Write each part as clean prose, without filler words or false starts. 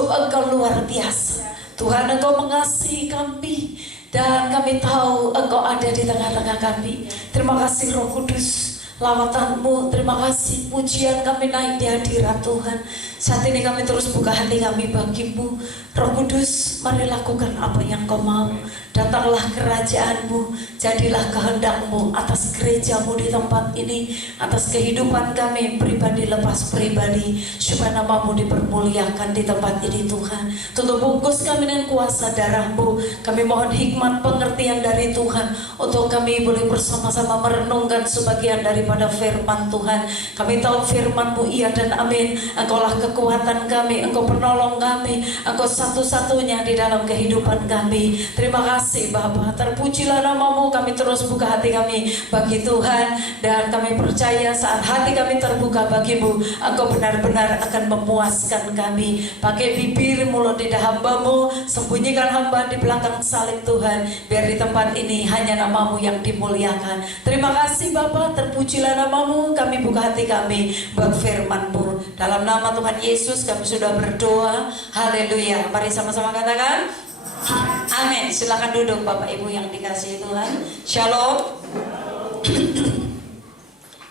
Sungguh Engkau luar biasa. Tuhan, Engkau mengasihi kami dan kami tahu Engkau ada di tengah-tengah kami. Terima kasih Roh Kudus, lawatan-Mu. Terima kasih pujian kami naik di hadirat Tuhan. Saat ini kami terus buka hati kami bagi-Mu. Roh Kudus, mari lakukan apa yang Kau mau. Datanglah kerajaan-Mu, jadilah kehendak-Mu atas gereja-Mu di tempat ini, atas kehidupan kami pribadi lepas pribadi, supaya nama-Mu dipermuliakan di tempat ini Tuhan. Tutup bungkus kami dengan kuasa darah-Mu. Kami mohon hikmat pengertian dari Tuhan, untuk kami boleh bersama-sama merenungkan sebagian daripada firman Tuhan. Kami tahu firman-Mu iya dan amin. Engkaulah kekuatan kami, Engkau penolong kami, Engkau satu-satunya di dalam kehidupan kami. Terima kasih Bapa, terpujilah nama-Mu. Kami terus buka hati kami bagi Tuhan, dan kami percaya saat hati kami terbuka bagi-Mu, Engkau benar-benar akan memuaskan kami. Pakai bibir, mulut, lidah hamba-Mu, sembunyikan hamba di belakang salib Tuhan, biar di tempat ini hanya nama-Mu yang dimuliakan. Terima kasih Bapa, terpujilah nama-Mu. Kami buka hati kami buat firman-Mu. Dalam nama Tuhan Yesus kami sudah berdoa. Haleluya. Mari sama-sama katakan amin. Silakan duduk Bapak Ibu yang dikasihi Tuhan. Shalom.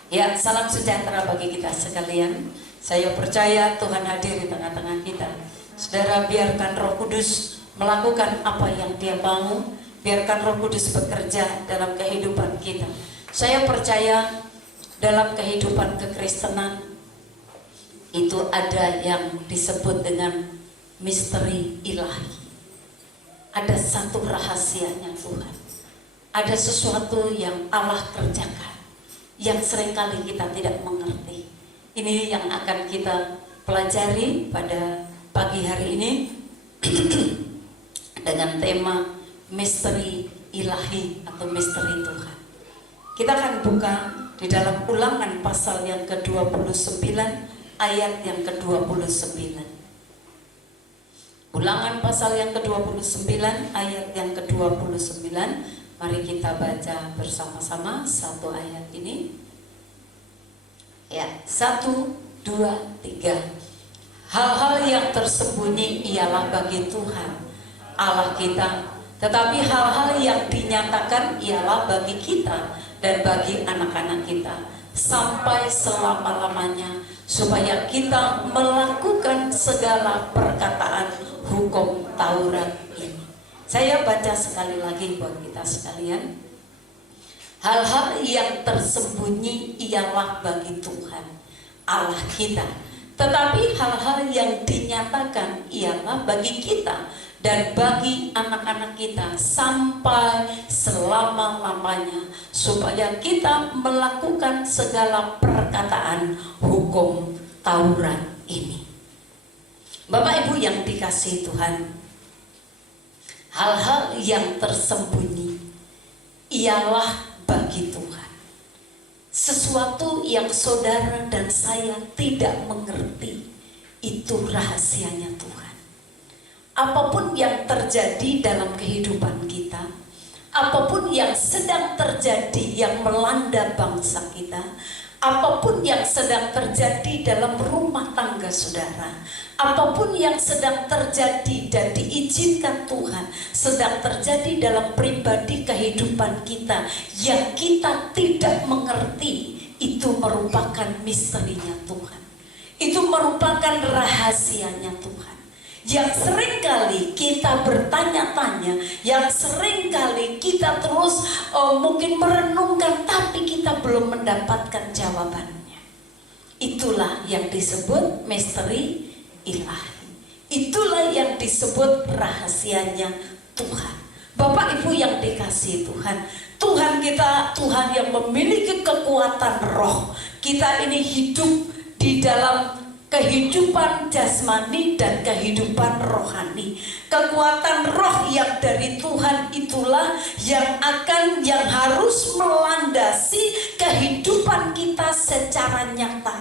Ya, salam sejahtera bagi kita sekalian. Saya percaya Tuhan hadir di tengah-tengah kita. Saudara, biarkan Roh Kudus melakukan apa yang Dia mau. Biarkan Roh Kudus bekerja dalam kehidupan kita. Saya percaya dalam kehidupan kekristenan itu ada yang disebut dengan misteri ilahi. Ada satu rahasianya Tuhan. Ada sesuatu yang Allah kerjakan, yang seringkali kita tidak mengerti. Ini yang akan kita pelajari pada pagi hari ini dengan tema misteri ilahi atau misteri Tuhan. Kita akan buka di dalam Ulangan pasal yang ke-29 ayat yang ke-29. Ulangan pasal yang ke-29 ayat yang ke-29. Mari kita baca bersama-sama satu ayat ini. Ya, 1, 2, 3. Hal-hal yang tersembunyi ialah bagi Tuhan Allah kita, tetapi hal-hal yang dinyatakan ialah bagi kita dan bagi anak-anak kita sampai selama-lamanya, supaya kita melakukan segala perkataan hukum Taurat ini. Saya baca sekali lagi buat kita sekalian. Hal-hal yang tersembunyi ialah bagi Tuhan Allah kita, tetapi hal-hal yang dinyatakan ialah bagi kita dan bagi anak-anak kita sampai selama-lamanya, supaya kita melakukan segala perkataan hukum Taurat ini. Bapak Ibu yang dikasihi Tuhan, hal-hal yang tersembunyi ialah bagi Tuhan. Sesuatu yang saudara dan saya tidak mengerti, itu rahasianya Tuhan. Apapun yang terjadi dalam kehidupan kita, apapun yang sedang terjadi yang melanda bangsa kita, apapun yang sedang terjadi dalam rumah tangga saudara, apapun yang sedang terjadi dan diizinkan Tuhan sedang terjadi dalam pribadi kehidupan kita yang kita tidak mengerti, itu merupakan misterinya Tuhan. Itu merupakan rahasianya Tuhan, yang seringkali kita bertanya-tanya, yang seringkali kita terus mungkin merenungkan, tapi kita belum mendapatkan jawabannya. Itulah yang disebut misteri ilahi. Itulah yang disebut rahasianya Tuhan. Bapak Ibu yang dikasihi Tuhan, Tuhan kita Tuhan yang memiliki kekuatan roh. Kita ini hidup di dalam kehidupan jasmani dan kehidupan rohani. Kekuatan roh yang dari Tuhan itulah yang harus melandasi kehidupan kita secara nyata.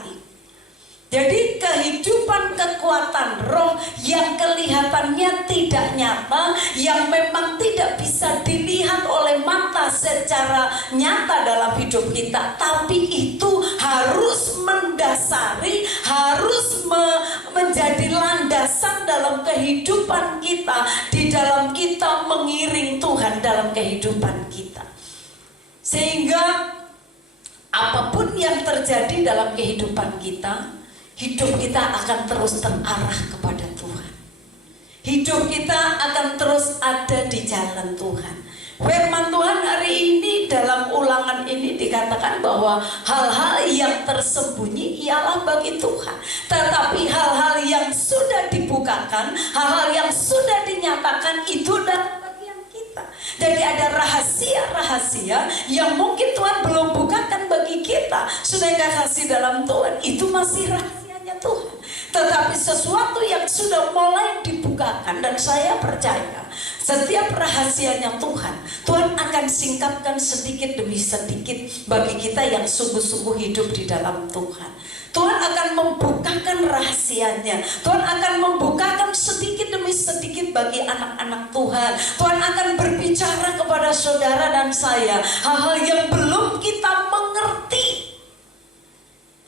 Jadi kehidupan kekuatan roh yang kelihatannya tidak nyata, yang memang tidak bisa dilihat oleh mata secara nyata dalam hidup kita, tapi itu harus mendasari, harus menjadi landasan dalam kehidupan kita, di dalam kita mengiring Tuhan dalam kehidupan kita. Sehingga apapun yang terjadi dalam kehidupan kita, hidup kita akan terus terarah kepada Tuhan. Hidup kita akan terus ada di jalan Tuhan. Firman Tuhan hari ini dalam ulangan ini dikatakan bahwa hal-hal yang tersembunyi ialah bagi Tuhan. Tetapi hal-hal yang sudah dibukakan, hal-hal yang sudah dinyatakan itu dalam bagian kita. Jadi ada rahasia-rahasia yang mungkin Tuhan belum bukakan bagi kita. Saudara kasih dalam Tuhan, itu masih rahasia Tuhan. Tetapi sesuatu yang sudah mulai dibukakan, dan saya percaya setiap rahasianya Tuhan akan singkapkan sedikit demi sedikit bagi kita yang sungguh-sungguh hidup di dalam Tuhan. Tuhan akan membukakan rahasianya. Tuhan akan membukakan sedikit demi sedikit bagi anak-anak Tuhan. Tuhan akan berbicara kepada saudara dan saya hal-hal yang belum kita mengerti.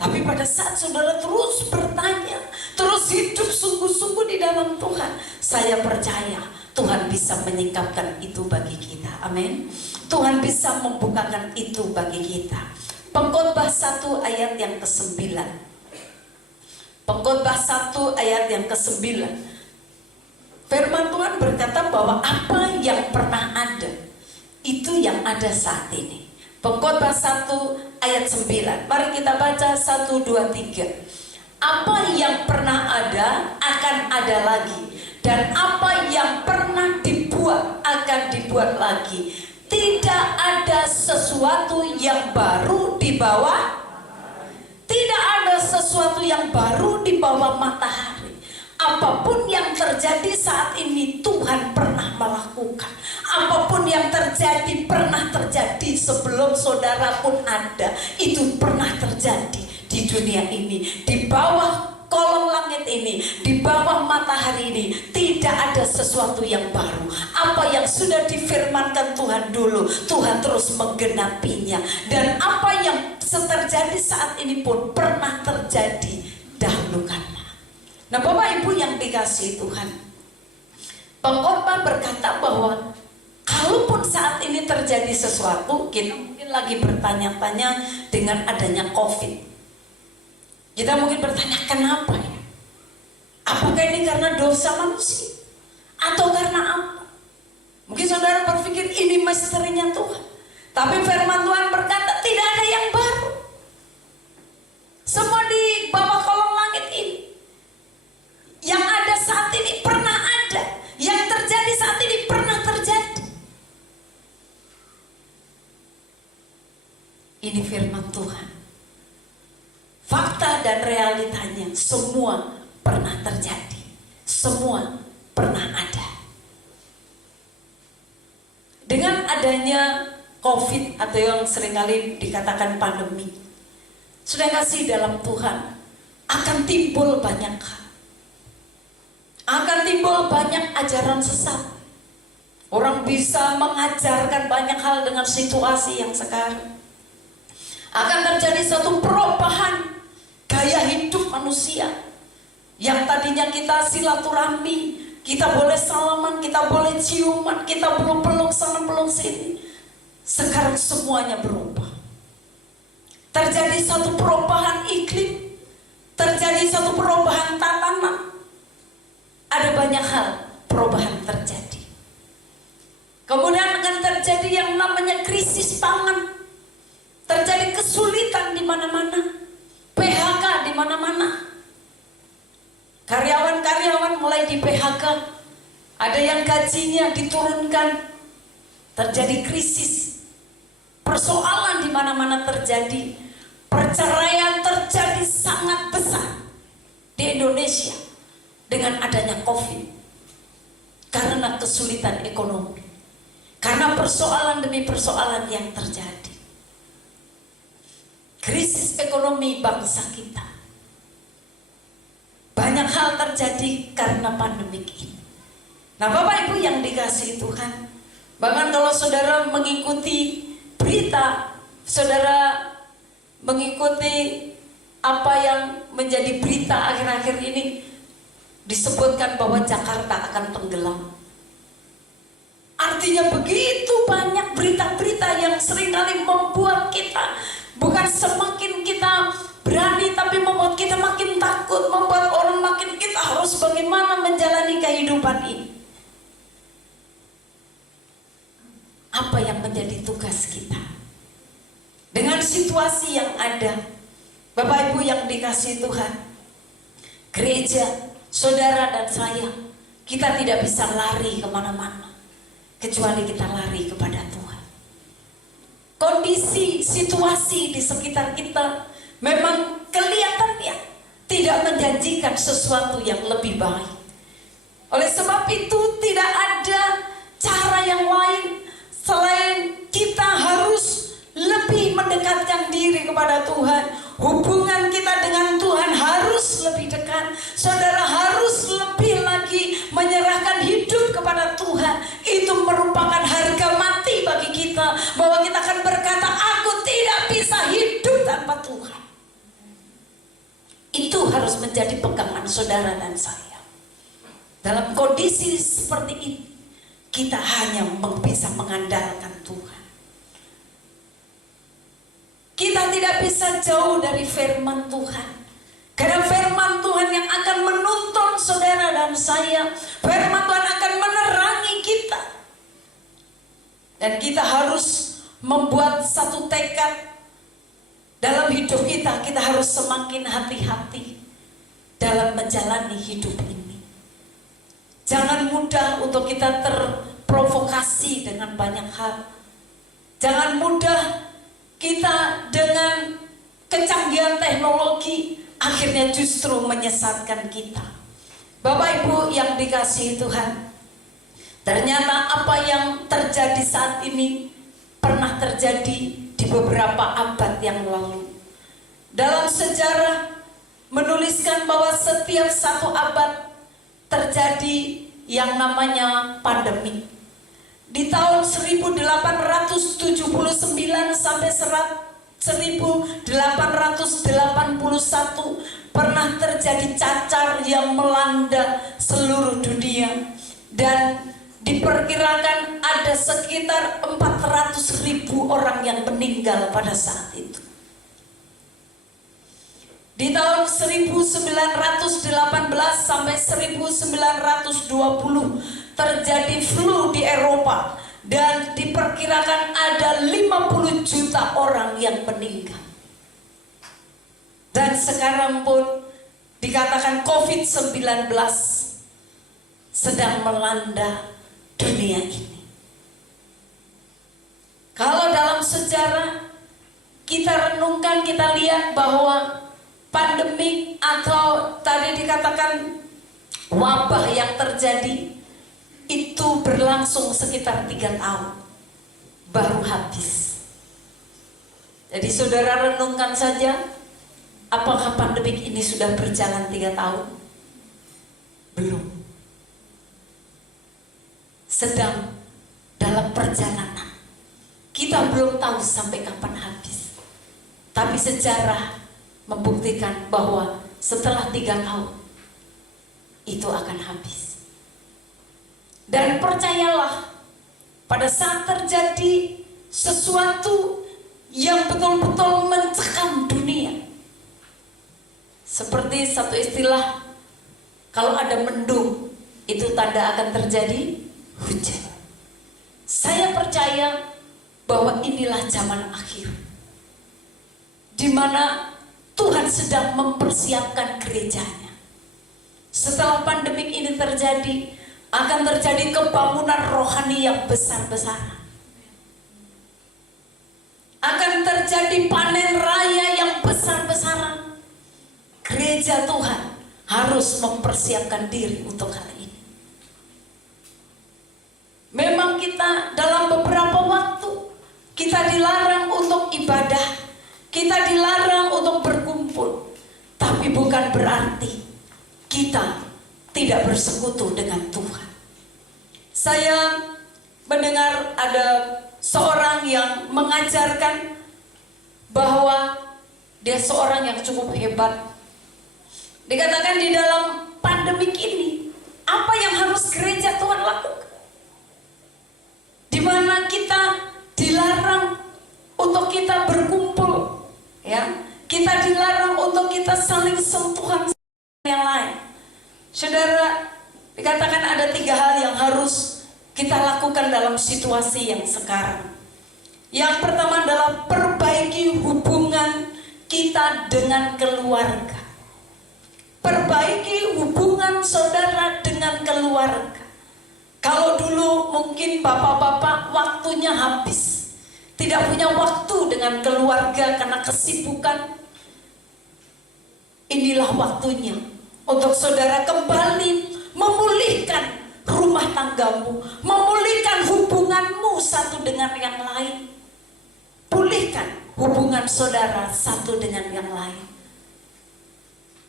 Tapi pada saat saudara terus bertanya, terus hidup sungguh-sungguh di dalam Tuhan, saya percaya Tuhan bisa menyingkapkan itu bagi kita. Amin. Tuhan bisa membukakan itu bagi kita. Pengkhotbah 1 ayat yang ke-9. Pengkhotbah 1 ayat yang ke-9. Firman Tuhan berkata bahwa apa yang pernah ada, itu yang ada saat ini. Pengkhotbah 1 ayat 9. Mari kita baca 1, 2, 3. Apa yang pernah ada akan ada lagi, dan apa yang pernah dibuat akan dibuat lagi. Tidak ada sesuatu yang baru di bawah, tidak ada sesuatu yang baru di bawah matahari. Apapun yang terjadi saat ini Tuhan pernah melakukan. Apapun yang terjadi pernah terjadi sebelum saudara pun ada. Itu pernah terjadi di dunia ini. Di bawah kolong langit ini, di bawah matahari ini, tidak ada sesuatu yang baru. Apa yang sudah difirmankan Tuhan dulu, Tuhan terus menggenapinya. Dan apa yang terjadi saat ini pun pernah terjadi dahulu kala. Nah, Bapak Ibu yang dikasihi Tuhan, pengkhotbah berkata bahwa kalaupun saat ini terjadi sesuatu, kita mungkin lagi bertanya-tanya dengan adanya COVID. Kita mungkin bertanya, kenapa ya? Apakah ini karena dosa manusia? Atau karena apa? Mungkin saudara berpikir ini misterinya Tuhan. Tapi firman Tuhan berkata tidak ada yang baru. Semua di bawah kolong langit ini, yang ada saat ini pernah ada. Yang terjadi saat ini pernah terjadi. Ini firman Tuhan. Fakta dan realitanya semua pernah terjadi. Semua pernah ada. Dengan adanya COVID atau yang seringkali dikatakan pandemi, sudah kasih dalam Tuhan, akan timbul banyak hal. Akan timbul banyak ajaran sesat. Orang bisa mengajarkan banyak hal dengan situasi yang sekarang. Akan terjadi satu perubahan gaya hidup manusia. Yang tadinya kita silaturahmi, kita boleh salaman, kita boleh ciuman, kita belum peluk sana peluk sini. Sekarang semuanya berubah. Terjadi satu perubahan iklim, terjadi satu perubahan tatanan. Ada banyak hal perubahan terjadi. Kemudian akan terjadi yang namanya krisis pangan. Terjadi kesulitan di mana-mana, PHK di mana-mana. Karyawan-karyawan mulai di PHK. Ada yang gajinya diturunkan. Terjadi krisis. Persoalan di mana-mana terjadi. Perceraian terjadi sangat besar di Indonesia dengan adanya COVID. Karena kesulitan ekonomi. Karena persoalan demi persoalan yang terjadi. Krisis ekonomi bangsa kita. banyak hal terjadi karena pandemik ini. Nah Bapak Ibu yang dikasihi Tuhan, bahkan kalau saudara mengikuti berita, saudara mengikuti apa yang menjadi berita akhir-akhir ini, disebutkan bahwa Jakarta akan tenggelam. Artinya begitu banyak berita-berita yang seringkali membuat kita bukan semakin kita berani, tapi membuat kita makin takut, membuat orang makin kita harus bagaimana menjalani kehidupan ini. Apa yang menjadi tugas kita dengan situasi yang ada? Bapak Ibu yang dikasihi Tuhan, gereja, saudara dan saya, kita tidak bisa lari kemana-mana kecuali kita lari kepada Tuhan. Kondisi, situasi di sekitar kita memang kelihatannya tidak menjanjikan sesuatu yang lebih baik. Oleh sebab itu tidak ada cara yang lain selain kita harus lebih mendekatkan diri kepada Tuhan. Hubungan kita dengan Tuhan harus lebih dekat. Saudara harus lebih lagi menyerahkan hidup kepada Tuhan. Itu merupakan harga mati bagi kita, bahwa kita akan berkata, aku tidak bisa hidup tanpa Tuhan. Itu harus menjadi pegangan saudara dan saya. Dalam kondisi seperti ini, kita hanya bisa mengandalkan Tuhan. Kita tidak bisa jauh dari firman Tuhan, karena firman Tuhan yang akan menuntun saudara dan saya. Firman Tuhan akan menerangi kita, dan kita harus membuat satu tekad dalam hidup kita. Kita harus semakin hati-hati dalam menjalani hidup ini. Jangan mudah untuk kita terprovokasi dengan banyak hal. Jangan mudah kita dengan kecanggihan teknologi akhirnya justru menyesatkan kita. Bapak Ibu yang dikasihi Tuhan, ternyata apa yang terjadi saat ini pernah terjadi di beberapa abad yang lalu. Dalam sejarah menuliskan bahwa setiap satu abad terjadi yang namanya pandemi. Di tahun 1879 sampai 1881 pernah terjadi cacar yang melanda seluruh dunia, dan diperkirakan ada sekitar 400.000 orang yang meninggal pada saat itu. Di tahun 1918 sampai 1920 terjadi flu di Eropa, dan diperkirakan ada 50 juta orang yang meninggal. Dan sekarang pun dikatakan COVID-19 sedang melanda dunia ini. Kalau dalam sejarah kita renungkan, kita lihat bahwa pandemik atau tadi dikatakan wabah yang terjadi itu berlangsung sekitar 3 tahun baru habis. Jadi saudara renungkan saja, apakah pandemik ini sudah berjalan 3 tahun? Belum. Sedang dalam perjalanan. Kita belum tahu sampai kapan habis. Tapi sejarah membuktikan bahwa setelah 3 tahun itu akan habis. Dan percayalah, pada saat terjadi sesuatu yang betul-betul mencekam dunia, seperti satu istilah, kalau ada mendung, itu tanda akan terjadi hujan. Saya percaya bahwa inilah zaman akhir, di mana Tuhan sedang mempersiapkan gerejanya. Setelah pandemik ini terjadi, akan terjadi kebangunan rohani yang besar-besaran. Akan terjadi panen raya yang besar-besaran. Gereja Tuhan harus mempersiapkan diri untuk hal ini. Memang kita dalam beberapa waktu kita dilarang untuk ibadah, kita dilarang untuk berkumpul, tapi bukan berarti kita bersekutu dengan Tuhan. Saya mendengar ada seorang yang mengajarkan bahwa dia seorang yang cukup hebat. Dikatakan di dalam pandemik ini, apa yang harus gereja Tuhan lakukan? Di mana kita dilarang untuk kita berkumpul, ya. Kita dilarang untuk kita saling sentuhan yang lain. Saudara, dikatakan ada 3 hal yang harus kita lakukan dalam situasi yang sekarang. Yang pertama adalah perbaiki hubungan kita dengan keluarga. Perbaiki hubungan saudara dengan keluarga. Kalau dulu mungkin bapak-bapak waktunya habis, tidak punya waktu dengan keluarga karena kesibukan. Inilah waktunya untuk saudara kembali memulihkan rumah tanggamu, memulihkan hubunganmu satu dengan yang lain. Pulihkan hubungan saudara satu dengan yang lain.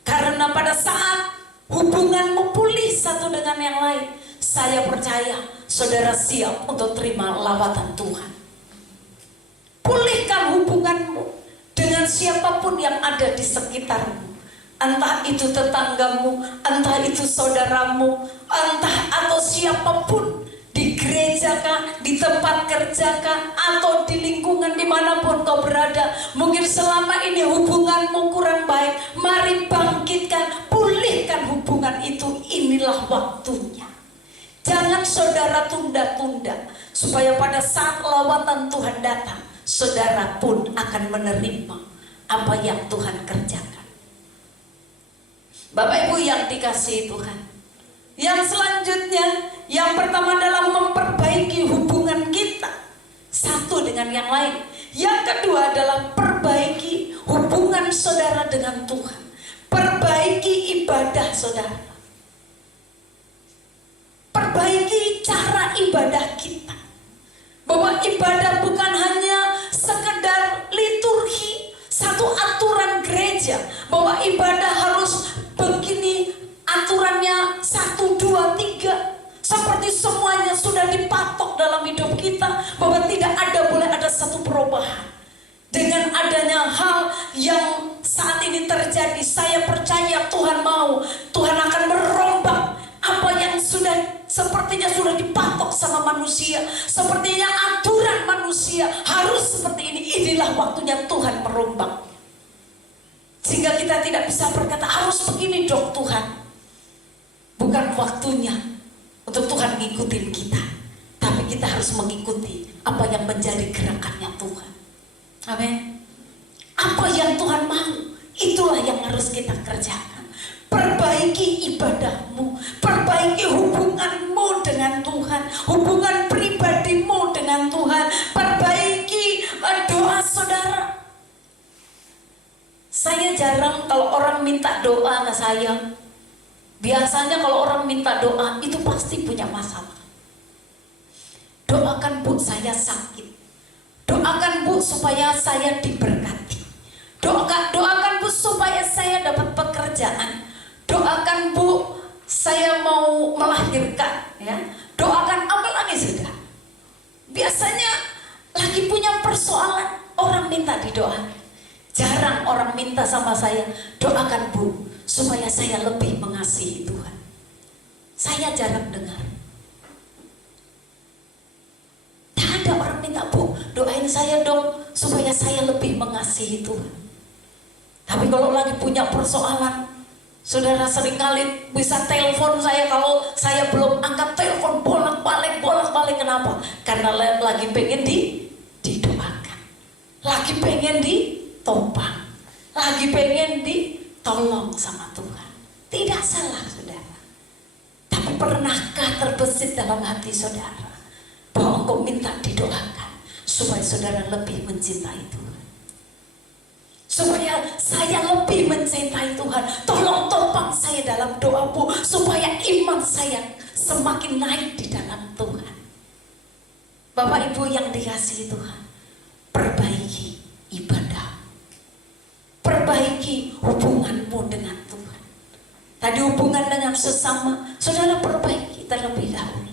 Karena pada saat hubunganmu pulih satu dengan yang lain, saya percaya saudara siap untuk terima lawatan Tuhan. Pulihkan hubunganmu dengan siapapun yang ada di sekitarmu. Entah itu tetanggamu, entah itu saudaramu, entah atau siapapun, di gereja kah, di tempat kerja kah, atau di lingkungan dimanapun kau berada. Mungkin selama ini hubunganmu kurang baik, mari bangkitkan, pulihkan hubungan itu. Inilah waktunya. Jangan saudara tunda-tunda, supaya pada saat lawatan Tuhan datang, saudara pun akan menerima apa yang Tuhan kerjakan. Bapak Ibu yang dikasihi Tuhan, yang selanjutnya, yang pertama adalah memperbaiki hubungan kita satu dengan yang lain. Yang kedua adalah perbaiki hubungan saudara dengan Tuhan. Perbaiki ibadah saudara. Perbaiki cara ibadah kita. Bahwa ibadah bukan hanya sekedar liturgi, satu aturan gereja. Bahwa ibadah harus begini aturannya 1, 2, 3. Seperti semuanya sudah dipatok dalam hidup kita, bahwa tidak ada boleh ada satu perubahan. Dengan adanya hal yang saat ini terjadi, saya percaya Tuhan mau, Tuhan akan merombak apa yang sudah sepertinya sudah dipatok sama manusia. Sepertinya aturan manusia harus seperti ini. Inilah waktunya Tuhan merombak. Sehingga kita tidak bisa berkata harus begini dong Tuhan. Bukan waktunya untuk Tuhan ngikutin kita, tapi kita harus mengikuti apa yang menjadi gerakannya Tuhan. Amin. Apa yang Tuhan mau, itulah yang harus kita kerjakan. Perbaiki ibadahmu, perbaiki hubunganmu dengan Tuhan, hubungan pribadimu dengan Tuhan, perbaiki doa saudara. Saya jarang kalau orang minta doa ke saya. Biasanya kalau orang minta doa itu pasti punya masalah. Doakan Bu, saya sakit. Doakan Bu supaya saya diberkati. Doakan Bu supaya saya dapat pekerjaan. Doakan Bu, saya mau melahirkan, ya. Doakan apa lagi sudah. Biasanya lagi punya persoalan, orang minta didoakan. Jarang orang minta sama saya, doakan Bu supaya saya lebih mengasihi Tuhan. Saya jarang dengar. Tidak ada orang minta, Bu doain saya dong supaya saya lebih mengasihi Tuhan. Tapi kalau lagi punya persoalan, saudara seringkali bisa telepon saya, kalau saya belum angkat telepon bolak-balik. Kenapa? Karena lagi pengen didoakan, lagi pengen ditopang, lagi pengen ditolong sama Tuhan. Tidak salah saudara. Tapi pernahkah terbesit dalam hati saudara bahwa engkau minta didoakan supaya saudara lebih mencintai Tuhan, supaya saya lebih mencintai Tuhan? Tolong topang saya dalam doamu supaya iman saya semakin naik di dalam Tuhan. Bapak Ibu yang dikasihi Tuhan, perbaiki ibadah, perbaiki hubunganmu dengan Tuhan. Tadi hubungan dengan sesama, saudara perbaiki terlebih dahulu.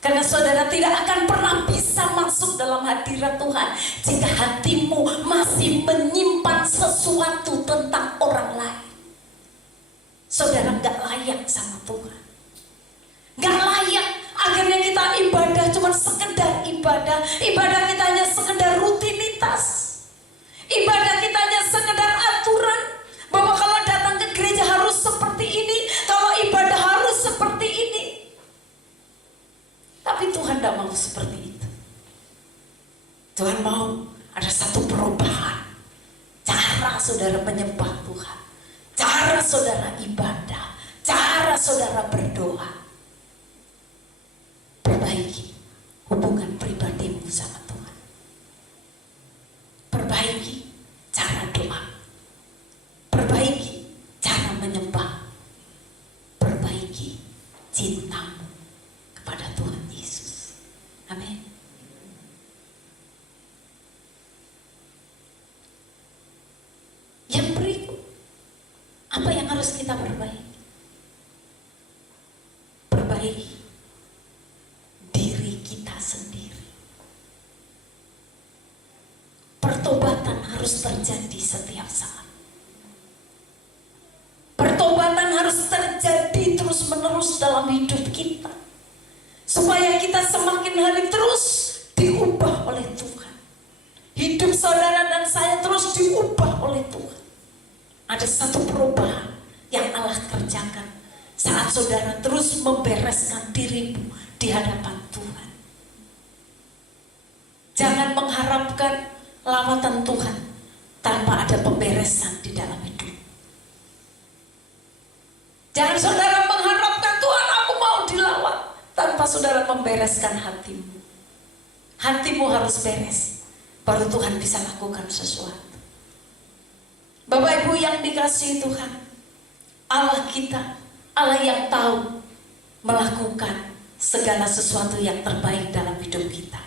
Karena saudara tidak akan pernah bisa masuk dalam hadirat Tuhan jika hatimu masih menyimpan sesuatu tentang orang lain. Saudara gak layak sama Tuhan. Gak layak. Akhirnya kita ibadah cuma sekedar ibadah. Ibadah kita hanya sekedar rutinitas. Ibadah kita hanya sekedar aturan. Bahwa kalau datang ke gereja harus seperti ini. Kalau ibadah harus seperti ini. Tapi Tuhan tidak mau seperti itu. Tuhan mau ada satu perubahan. Cara saudara menyembah Tuhan. Cara saudara ibadah. Cara saudara berdoa. Perbaiki hubungan pribadimu sama Tuhan. Perbaiki cara doa. Perbaiki cara menyembah. Perbaiki cintamu kepada Tuhan Yesus. Amin. Yang berikut, apa yang harus kita perbaiki? Perbaiki diri kita sendiri. Pertobatan harus terjadi setiap saat. Pertobatan harus terjadi terus-menerus dalam hidup kita. Supaya kita semakin hari terus diubah oleh Tuhan. Hidup saudara dan saya terus diubah oleh Tuhan. Ada satu perubahan yang Allah kerjakan saat saudara terus membereskan dirimu di hadapan Tuhan. Jangan mengharapkan lawatan Tuhan tanpa ada pemberesan di dalam hidup. Jangan saudara mengharapkan Tuhan aku mau dilawat tanpa saudara membereskan hatimu. Hatimu harus beres, baru Tuhan bisa lakukan sesuatu. Bapak Ibu yang dikasihi Tuhan, Allah kita, Allah yang tahu melakukan segala sesuatu yang terbaik dalam hidup kita.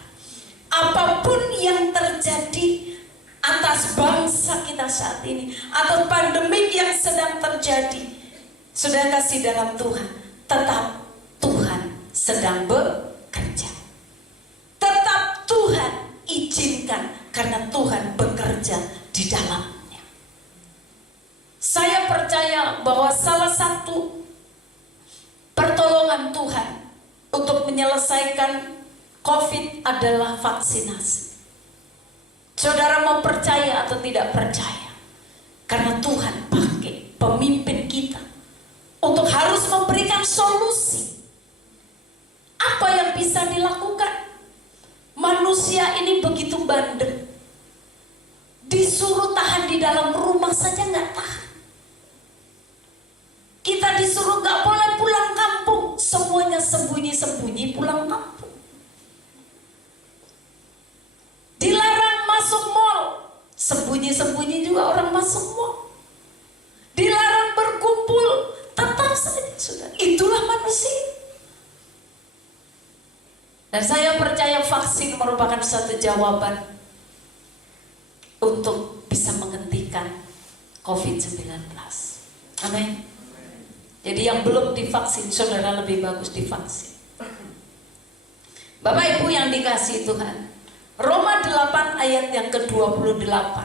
Apapun yang terjadi atas bangsa kita saat ini, atau pandemi yang sedang terjadi, sudah kasih dalam Tuhan, tetap Tuhan sedang bekerja. Tetap Tuhan izinkan karena Tuhan bekerja di dalamnya. Saya percaya bahwa salah satu pertolongan Tuhan untuk menyelesaikan COVID adalah vaksinasi. Saudara mau percaya atau tidak percaya? Karena Tuhan pakai pemimpin kita untuk harus memberikan solusi. Apa yang bisa dilakukan? Manusia ini begitu bandel. Disuruh tahan di dalam rumah saja nggak tahan. Kita disuruh gak boleh pulang kampung, semuanya sembunyi-sembunyi pulang kampung. Dilarang masuk mall, sembunyi-sembunyi juga orang masuk mall. Dilarang berkumpul, tetap saja sudah. Itulah manusia. Dan saya percaya vaksin merupakan satu jawaban untuk bisa menghentikan COVID-19. Amin. Jadi yang belum divaksin, saudara lebih bagus divaksin. Bapak Ibu yang dikasihi Tuhan, Roma 8 ayat yang ke-28.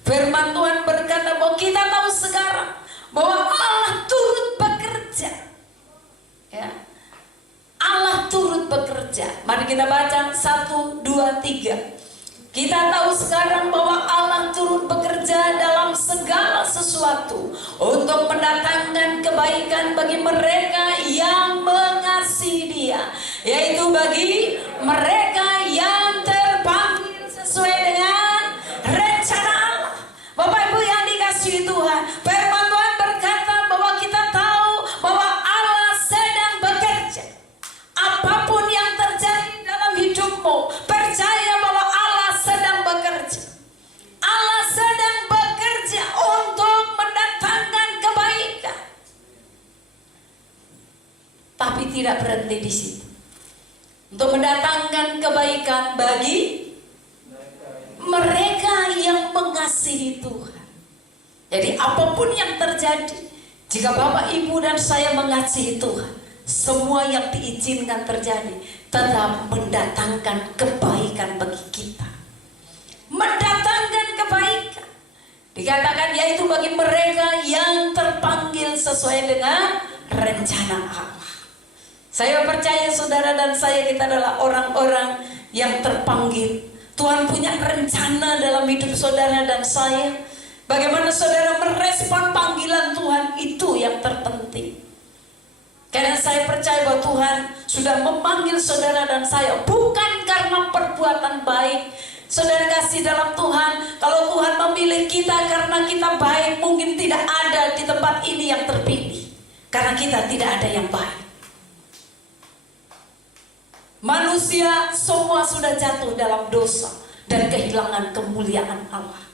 Firman Tuhan berkata bahwa kita tahu sekarang bahwa Allah turut bekerja. Ya. Allah turut bekerja. Mari kita baca 1, 2, 3. Kita tahu sekarang bahwa Allah turut bekerja dalam segala sesuatu untuk mendatangkan kebaikan bagi mereka yang mengasihi Dia, yaitu bagi mereka yang terpanggil sesuai dengan rencana Allah. Bapak Ibu yang dikasihi Tuhan, firman Tuhan berkata bahwa kita tahu bahwa Allah sedang bekerja. Apapun yang terjadi dalam hidupmu, percaya bahwa Allah sedang bekerja. Allah sedang bekerja untuk mendatangkan kebaikan. Tapi tidak berhenti di situ. Untuk mendatangkan kebaikan bagi mereka yang mengasihi Tuhan. Jadi apapun yang terjadi, Jika Bapak, Ibu, dan saya mengasihi Tuhan, semua yang diizinkan terjadi tetap mendatangkan kebaikan bagi kita. Mendatangkan kebaikan. Dikatakan yaitu bagi mereka yang terpanggil sesuai dengan rencana Allah. Saya percaya saudara dan saya, kita adalah orang-orang yang terpanggil. Tuhan punya rencana dalam hidup saudara dan saya. Bagaimana saudara merespon panggilan Tuhan, itu yang terpenting. Karena saya percaya bahwa Tuhan sudah memanggil saudara dan saya bukan karena perbuatan baik. Saudara kasih dalam Tuhan, kalau Tuhan memilih kita karena kita baik, mungkin tidak ada di tempat ini yang terpilih. Karena kita tidak ada yang baik. Manusia semua sudah jatuh dalam dosa dan kehilangan kemuliaan Allah.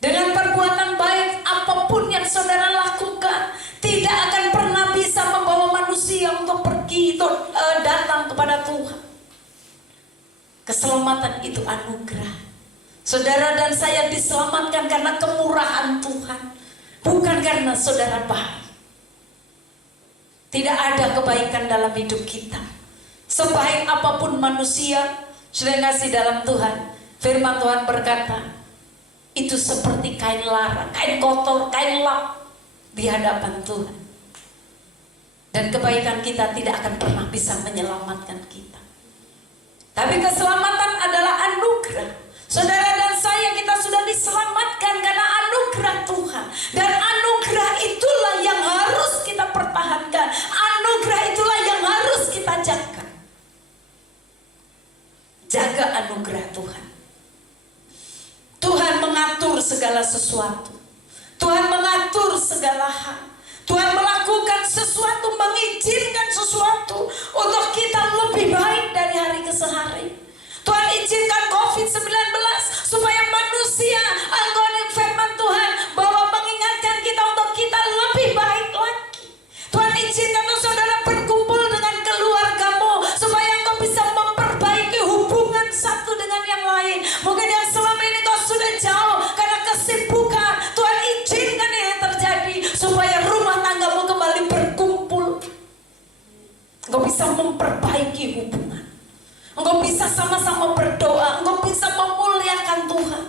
Dengan perbuatan baik apapun yang saudara lakukan, tidak akan pernah bisa membawa manusia untuk pergi datang kepada Tuhan. Keselamatan itu anugerah. Saudara dan saya diselamatkan karena kemurahan Tuhan, bukan karena saudara baik. Tidak ada kebaikan dalam hidup kita. Sebaik apapun manusia, sudah ngasih dalam Tuhan. Firman Tuhan berkata, itu seperti kain lara, kain kotor, kain lap di hadapan Tuhan. Dan kebaikan kita tidak akan pernah bisa menyelamatkan kita. Tapi keselamatan adalah anugerah. Saudara dan saya, kita sudah diselamatkan karena anugerah Tuhan. Dan anugerah itulah yang harus kita pertahankan. Anugerah itulah yang harus kita jaga. Jaga anugerah Tuhan. Tuhan mengatur segala sesuatu. Tuhan mengatur segala hal. Tuhan melakukan sesuatu, mengizinkan sesuatu untuk kita lebih baik dari hari ke hari. Tuhan izinkan COVID-19 supaya manusia, firman Tuhan, bahwa mengingatkan kita untuk kita lebih baik lagi. Tuhan izinkan untuk saudara berkumpul dengan keluargamu supaya engkau bisa memperbaiki hubungan satu dengan yang lain. Mungkin yang selama ini kau sudah jauh karena kesibukan. Tuhan izinkan ini terjadi supaya rumah tanggamu kembali berkumpul. Engkau bisa memperbaiki hubungan. Engkau bisa sama-sama berdoa. Engkau bisa memuliakan Tuhan.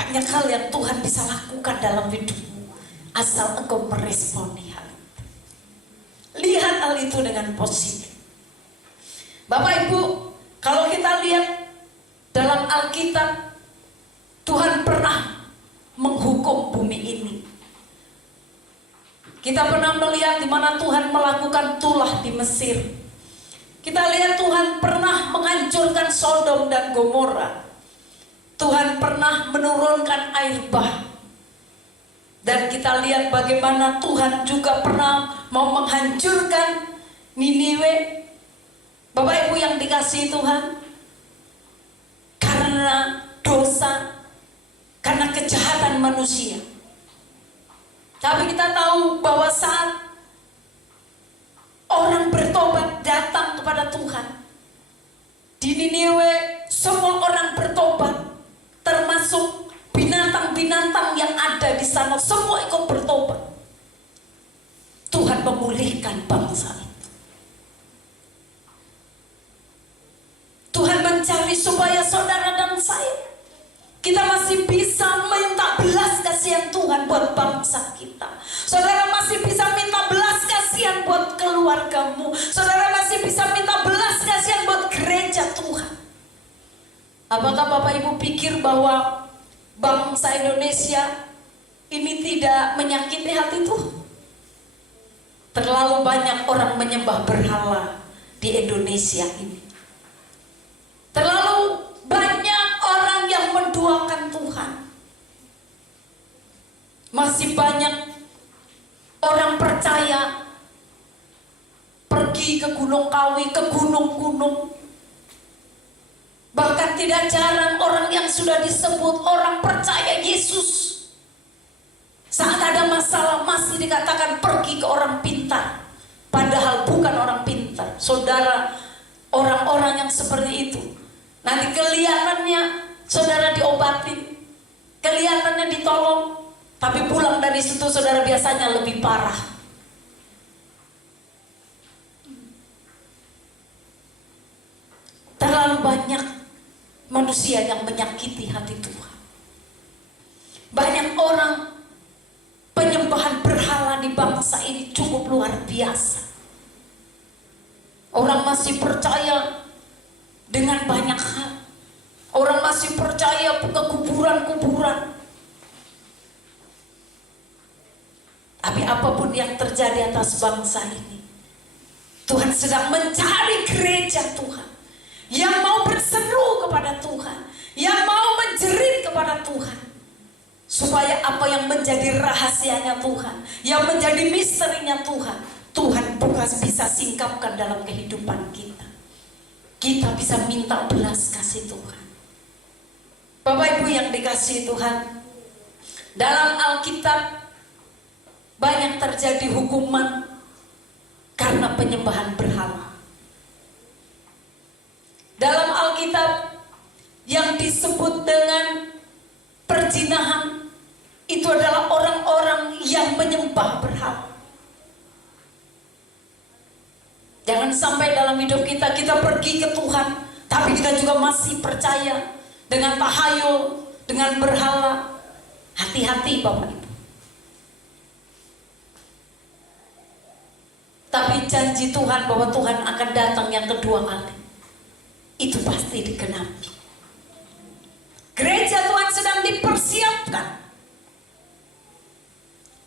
Banyak hal yang Tuhan bisa lakukan dalam hidupmu, asal engkau meresponi hal itu. Lihat hal itu dengan positif. Bapak Ibu, kalau kita lihat dalam Alkitab, Tuhan pernah menghukum bumi ini. Kita pernah melihat di mana Tuhan melakukan tulah di Mesir. Kita lihat Tuhan pernah menghancurkan Sodom dan Gomora. Tuhan pernah menurunkan air bah. Dan kita lihat bagaimana Tuhan juga pernah mau menghancurkan Niniwe. Bapak Ibu yang dikasihi Tuhan, karena dosa, karena kejahatan manusia. Tapi kita tahu bahwa saat orang bertobat datang kepada Tuhan, di Niniwe semua orang bertobat, termasuk binatang-binatang yang ada di sana, semua ikut bertobat. Tuhan memulihkan bangsa itu. Tuhan mencari supaya saudara dan saya, kita masih bisa minta belas kasihan Tuhan buat bangsa kita. Saudara masih bisa minta belas kasihan buat keluargamu. Saudara masih bisa minta belas kasihan buat gereja Tuhan. Apakah Bapak Ibu pikir bahwa bangsa Indonesia ini tidak menyakiti hati Tuhan? Terlalu banyak orang menyembah berhala di Indonesia ini. Terlalu banyak orang yang menduakan Tuhan. Masih banyak orang percaya pergi ke Gunung Kawi, ke gunung-gunung. Bahkan tidak jarang orang yang sudah disebut orang percaya Yesus, saat ada masalah masih dikatakan pergi ke orang pintar. Padahal bukan orang pintar. Saudara, orang-orang yang seperti itu nanti kelihatannya saudara diobatin, kelihatannya ditolong, Tapi pulang dari situ saudara biasanya lebih parah. Terlalu banyak manusia yang menyakiti hati Tuhan. Banyak orang penyembahan berhala di bangsa ini cukup luar biasa. Orang masih percaya dengan banyak hal. Orang masih percaya ke kuburan-kuburan. Tapi apapun yang terjadi atas bangsa ini, Tuhan sedang mencari gereja Tuhan yang mau berseru kepada Tuhan, yang mau menjerit kepada Tuhan, supaya apa yang menjadi rahasianya Tuhan, yang menjadi misterinya Tuhan, Tuhan bukan bisa singkapkan dalam kehidupan kita. Kita bisa minta belas kasih Tuhan. Bapak Ibu yang dikasihi Tuhan, dalam Alkitab banyak terjadi hukuman karena penyembahan berhala. Dalam Alkitab yang disebut dengan perzinahan, itu adalah orang-orang yang menyembah berhala. Jangan sampai dalam hidup kita pergi ke Tuhan, tapi kita juga masih percaya dengan tahayul, dengan berhala. Hati-hati Bapak Ibu. Tapi janji Tuhan bahwa Tuhan akan datang yang kedua kali, itu pasti digenapi. Gereja Tuhan sedang dipersiapkan.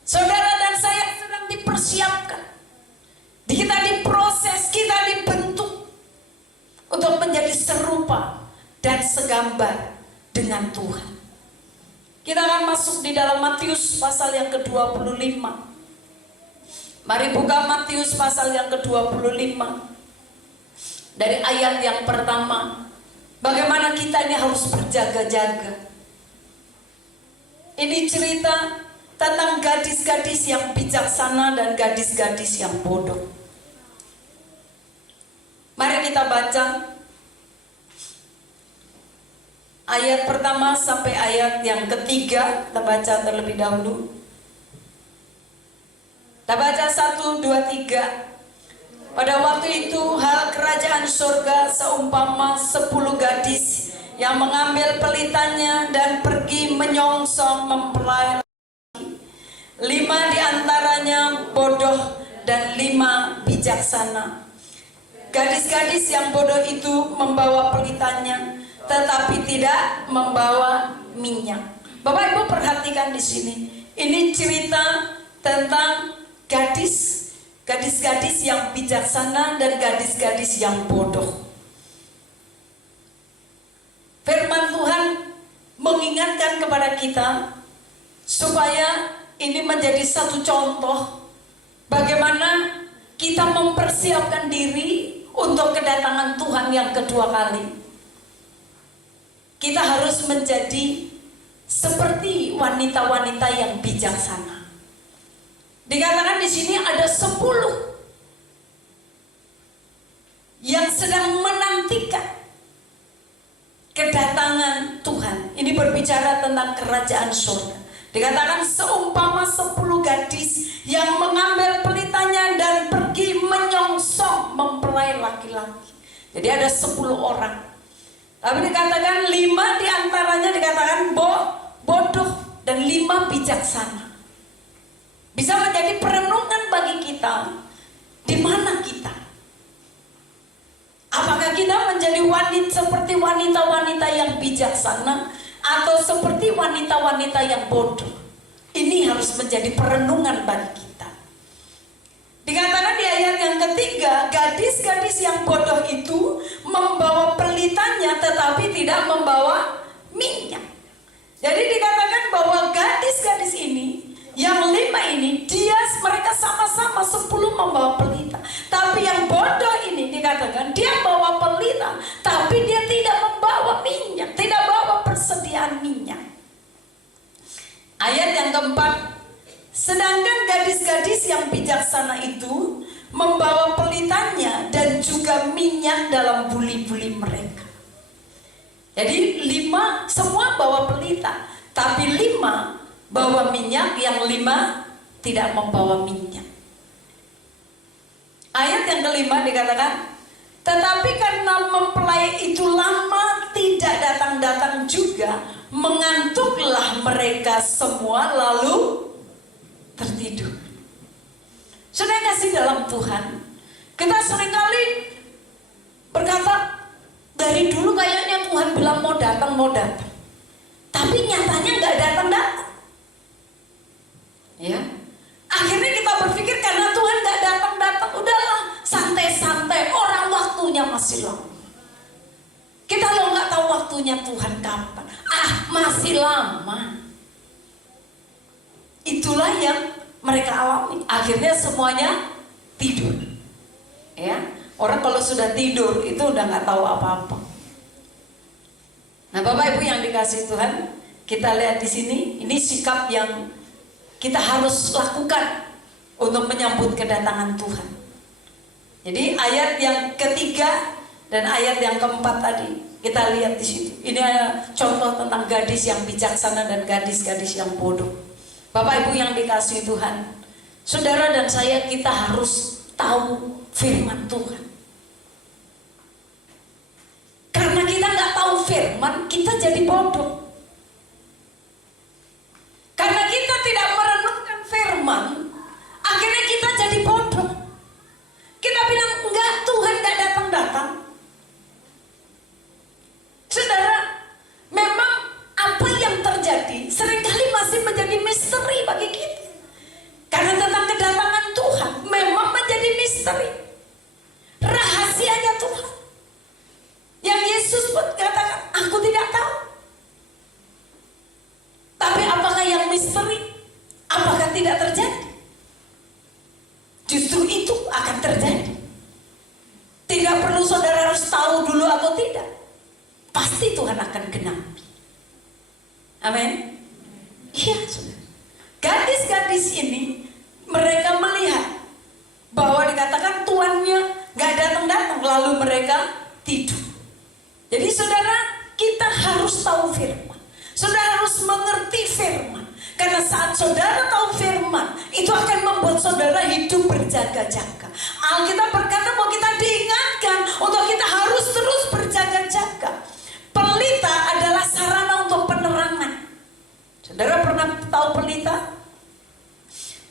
Saudara dan saya sedang dipersiapkan. Kita diproses, kita dibentuk untuk menjadi serupa dan segambar dengan Tuhan. Kita akan masuk di dalam Matius pasal yang ke-25. Mari buka Matius pasal yang ke-25. Dari ayat yang pertama. Bagaimana kita ini harus berjaga-jaga. Ini cerita tentang gadis-gadis yang bijaksana dan gadis-gadis yang bodoh. Mari kita baca ayat pertama sampai ayat yang ketiga. Kita baca terlebih dahulu. Kita baca 1, 2, 3. Pada waktu itu hal kerajaan surga seumpama 10 gadis yang mengambil pelitannya dan pergi menyongsong mempelai. 5 diantaranya bodoh dan 5 bijaksana. Gadis-gadis yang bodoh itu membawa pelitannya, tetapi tidak membawa minyak. Bapak Ibu perhatikan di sini. Ini cerita tentang gadis-gadis yang bijaksana dan gadis-gadis yang bodoh. Firman Tuhan mengingatkan kepada kita supaya ini menjadi satu contoh bagaimana kita mempersiapkan diri untuk kedatangan Tuhan yang kedua kali. Kita harus menjadi seperti wanita-wanita yang bijaksana. Dikatakan di sini ada 10 yang sedang menantikan kedatangan Tuhan. Ini berbicara tentang kerajaan surga. Dikatakan seumpama 10 gadis yang mengambil pelitanya dan pergi menyongsong mempelai laki-laki. Jadi ada 10 orang. Tapi dikatakan 5 diantaranya dikatakan bodoh dan 5 bijaksana. Bisa menjadi perenungan bagi kita. Di mana kita? Apakah kita menjadi seperti wanita-wanita yang bijaksana atau seperti wanita-wanita yang bodoh? Ini harus menjadi perenungan bagi kita. Dikatakan di ayat yang ketiga, gadis-gadis yang bodoh itu membawa pelitanya tetapi tidak membawa minyak. Jadi dikatakan bahwa gadis-gadis ini, yang 5 ini, mereka sama-sama 10 membawa pelita. Tapi yang bodoh ini dikatakan dia bawa pelita, tapi dia tidak membawa minyak, tidak bawa persediaan minyak. Ayat yang keempat, sedangkan gadis-gadis yang bijaksana itu membawa pelitanya dan juga minyak dalam buli-buli mereka. Jadi 5 semua bawa pelita, tapi 5 bawa minyak, yang 5 tidak membawa minyak. Ayat yang kelima dikatakan, tetapi karena mempelai itu lama tidak datang-datang juga, mengantuklah mereka semua lalu tertidur. Saudara kasih dalam Tuhan, kita seringkali berkata, dari dulu kayaknya Tuhan bilang mau datang, tapi nyatanya nggak datang-datang. Ya, akhirnya kita berpikir karena Tuhan nggak datang-datang, udahlah santai-santai, orang waktunya masih lama. Kita lo nggak tahu waktunya Tuhan kapan. Masih lama. Itulah yang mereka alami. Akhirnya semuanya tidur. Ya, orang kalau sudah tidur itu udah nggak tahu apa-apa. Nah, Bapak Ibu yang dikasihi Tuhan, kita lihat di sini, ini sikap yang kita harus lakukan untuk menyambut kedatangan Tuhan. Jadi ayat yang ketiga dan ayat yang keempat tadi kita lihat di situ. Ini contoh tentang gadis yang bijaksana dan gadis-gadis yang bodoh. Bapak Ibu yang dikasihi Tuhan, saudara dan saya, kita harus tahu firman Tuhan. Karena kita nggak tahu firman, kita jadi bodoh. Karena kita tidak merenungkan firman, akhirnya kita jadi bodoh. Kita bilang enggak, Tuhan nggak datang-datang. Saudara, memang apa yang terjadi seringkali masih menjadi misteri bagi kita. Karena tentang kedatangan Tuhan memang menjadi misteri, rahasianya Tuhan. Yang Yesus pun katakan, aku tidak tahu. Tapi apakah yang misteri? Apakah tidak terjadi? Justru itu akan terjadi. Tidak perlu saudara harus tahu dulu atau tidak. Pasti Tuhan akan genapi. Amin. Iya, saudara. Gadis-gadis ini, mereka melihat bahwa dikatakan tuannya gak datang-datang, lalu mereka tidur. Jadi saudara, kita harus tahu firman. Saudara harus mengerti firman. Karena saat saudara tahu firman, itu akan membuat saudara hidup berjaga-jaga. Alkitab berkata bahwa kita diingatkan untuk kita harus terus berjaga-jaga. Pelita adalah sarana untuk penerangan. Saudara pernah tahu pelita?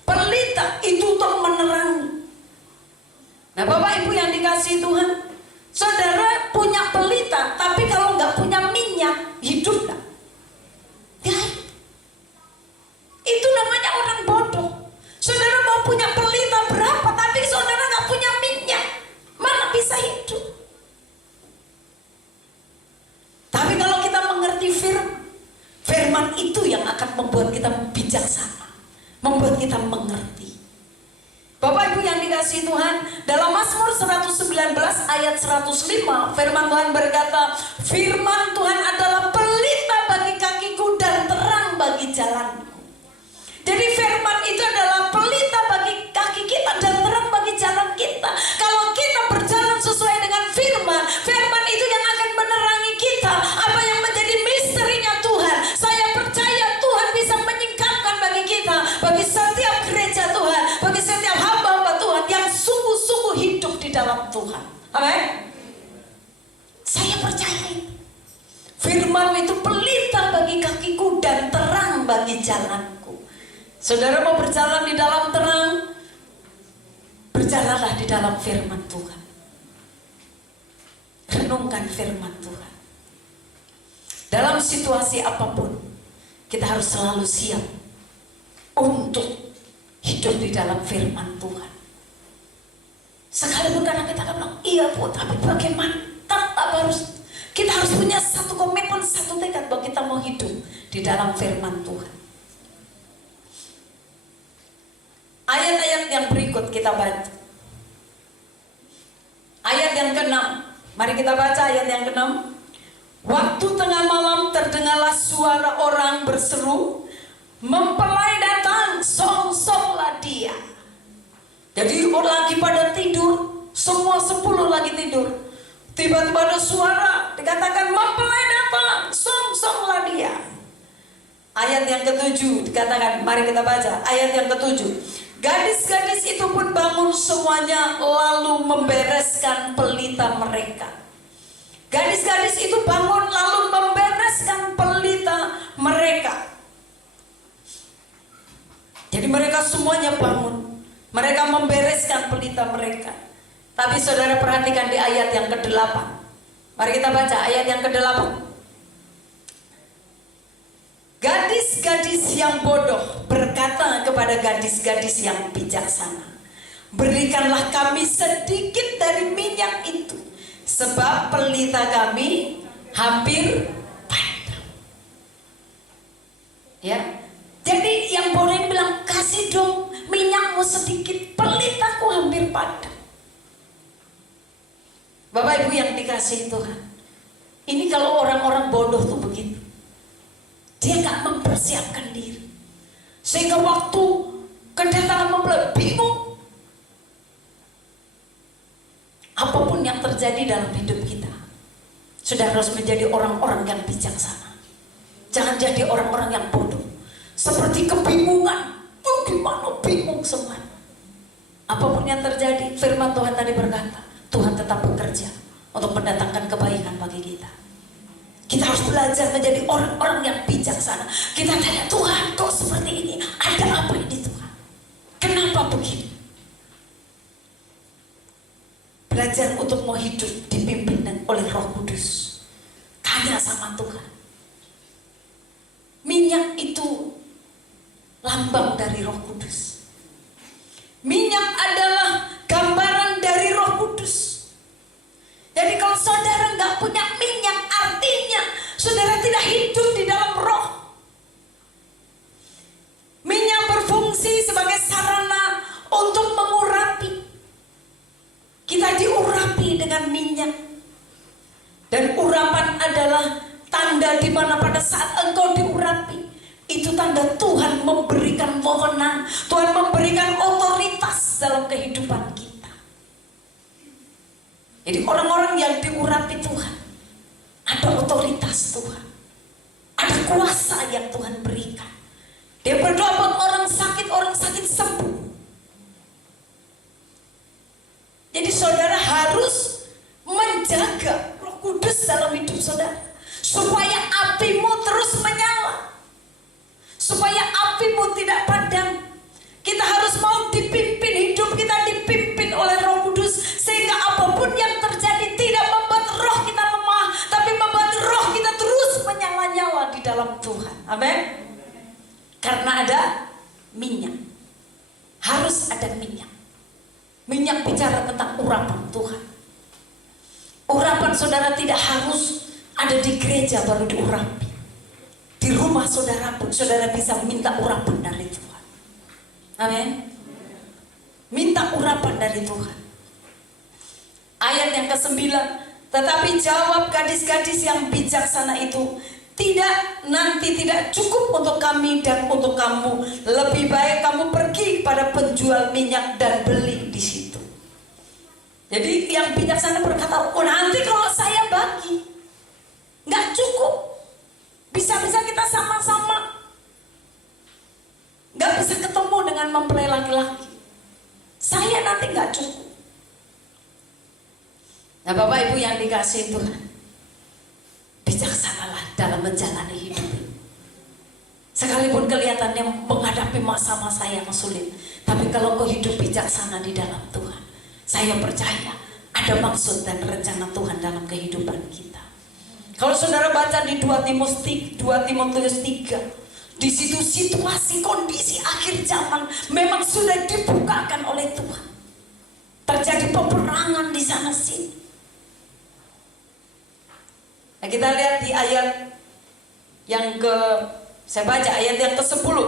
Pelita itu untuk menerangi. Nah, Bapak Ibu yang dikasihi Tuhan, saudara punya pelita, tapi kalau nggak punya minyak, hidup nggak? Ya, itu namanya orang bodoh. Saudara mau punya pelita berapa, tapi saudara nggak punya minyak, mana bisa hidup? Tapi kalau kita mengerti firman itu yang akan membuat kita bijaksana, membuat kita mengerti. Bapak Ibu yang dikasihi Tuhan, dalam Mazmur 119 ayat 105, firman Tuhan berkata, firman Tuhan adalah pelita bagi kakiku dan terang bagi jalanku. Jadi firman itu adalah pelita bagi kaki kita dan terang bagi jalan kita. Kalau kita berjalan sesuai dengan firman, firman itu yang akan menerangi kita apa yang menjadi misterinya Tuhan. Saya percaya Tuhan bisa menyingkapkan bagi kita, bagi setiap gereja Tuhan, bagi setiap hamba-hamba Tuhan yang sungguh-sungguh hidup di dalam Tuhan. Amin. Saya percaya itu. Firman itu pelita bagi kakiku dan terang bagi jalanku. Saudara mau berjalan di dalam terang, berjalanlah di dalam firman Tuhan. Renungkan firman Tuhan. Dalam situasi apapun, kita harus selalu siap untuk hidup di dalam firman Tuhan. Sekalipun kadang kita akan bilang, iya Bu, tapi bagaimana? Tetap harus, kita harus punya satu komitmen, satu tekad bahwa kita mau hidup di dalam firman Tuhan. Ayat-ayat yang berikut kita baca. Ayat yang ke-6. Mari kita baca ayat yang ke-6. Waktu tengah malam terdengarlah suara orang berseru, mempelai datang, songsonglah dia. Jadi lagi pada tidur, semua 10 lagi tidur. Tiba-tiba ada suara, dikatakan mempelai datang, songsonglah dia. Ayat yang ketujuh dikatakan, mari kita baca ayat yang ketujuh. Gadis-gadis itu pun bangun semuanya lalu membereskan pelita mereka. Gadis-gadis itu bangun lalu membereskan pelita mereka. Jadi mereka semuanya bangun, mereka membereskan pelita mereka. Tapi saudara perhatikan di ayat yang ke-8. Mari kita baca ayat yang ke-8. Gadis-gadis yang bodoh berkata kepada gadis-gadis yang bijaksana, berikanlah kami sedikit dari minyak itu, sebab pelita kami hampir padam. Ya, jadi yang bodoh bilang, kasih dong minyakmu sedikit, pelitaku hampir padam. Bapak Ibu yang dikasihi Tuhan, ini kalau orang-orang bodoh tuh begitu. Dia gak mempersiapkan diri, sehingga waktu kedatangan mempelai bingung. Apapun yang terjadi dalam hidup kita, sudah harus menjadi orang-orang yang bijaksana. Jangan jadi orang-orang yang bodoh, seperti kebingungan. Gimana bingung semua. Apapun yang terjadi, firman Tuhan tadi berkata, Tuhan tetap bekerja untuk mendatangkan kebaikan bagi kita. Kita harus belajar menjadi orang-orang yang bijaksana. Kita tanya, Tuhan kok seperti ini? Ada apa ini Tuhan? Kenapa begini? Belajar untuk mau hidup dipimpin oleh Roh Kudus. Tanya sama Tuhan. Minyak itu lambang dari Roh Kudus. Minyak adalah gambaran dari Roh Kudus. Jadi kalau saudara nggak punya minyak, artinya saudara tidak hidup di dalam roh. Minyak berfungsi sebagai sarana untuk mengurapi. Kita diurapi dengan minyak. Dan urapan adalah tanda di mana pada saat engkau diurapi, itu tanda Tuhan memberikan wewenang, Tuhan memberikan otoritas dalam kehidupan kita. Jadi orang-orang yang diurapi Tuhan, ada otoritas Tuhan, ada kuasa yang Tuhan berikan. Dia berdoa buat orang sakit sembuh. Jadi saudara harus menjaga Roh Kudus dalam hidup saudara, supaya apimu terus menyala, supaya apimu tidak padam. Kita harus mau dipimpin, hidup kita dipimpin oleh Roh Kudus, sehingga apapun yang terjadi tidak membuat roh kita lemah, tapi membuat roh kita terus menyala-nyala di dalam Tuhan. Amin. Karena ada minyak. Harus ada minyak. Minyak bicara tentang urapan Tuhan. Urapan saudara tidak harus ada di gereja baru diurapi. Di rumah saudara pun saudara bisa minta urapan dari Tuhan. Amin. Minta urapan dari Tuhan. Ayat yang ke-9, tetapi jawab gadis-gadis yang bijaksana itu, tidak cukup untuk kami dan untuk kamu. Lebih baik kamu pergi kepada penjual minyak dan beli di situ. Jadi yang bijaksana berkata, oh nanti kalau saya bagi, nggak cukup. Bisa-bisa kita sama-sama, nggak bisa ketemu dengan mempelai laki-laki. Saya nanti nggak cukup. Nah Bapak Ibu yang dikasihi Tuhan, bijaksanalah dalam menjalani hidup. Sekalipun kelihatannya menghadapi masa-masa yang sulit, tapi kalau kau hidup bijaksana di dalam Tuhan, saya percaya ada maksud dan rencana Tuhan dalam kehidupan kita. Kalau saudara baca di 2 Timotius 3, di situ situasi kondisi akhir zaman memang sudah dibukakan oleh Tuhan. Terjadi peperangan di sana sini. Nah, kita lihat di ayat yang saya baca ayat yang ke-10.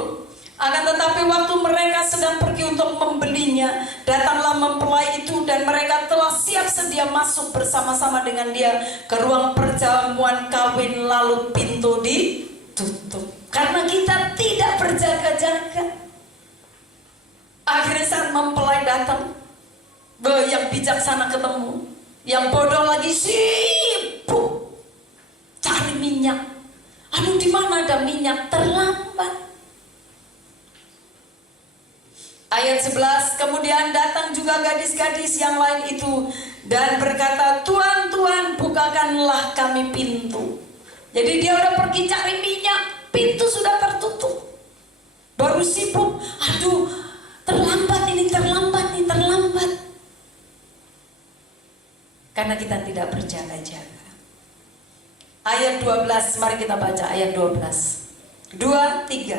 Akan tetapi waktu mereka sedang pergi untuk membelinya, datanglah mempelai itu dan mereka telah siap sedia masuk bersama-sama dengan dia ke ruang perjamuan kawin, lalu pintu ditutup. Karena kita tidak berjaga-jaga. Akhirnya saat mempelai datang, yang bijaksana ketemu, yang bodoh lagi sibuk cari minyak. Aduh, di mana ada minyak? Terlambat. Ayat 11, kemudian datang juga gadis-gadis yang lain itu dan berkata, Tuan, Tuan, bukakanlah kami pintu. Jadi dia udah pergi cari minyak, pintu sudah tertutup. Baru sibuk, aduh, terlambat ini, terlambat. Karena kita tidak berjaga-jaga. Ayat 12, mari kita baca ayat 12. 2, 3.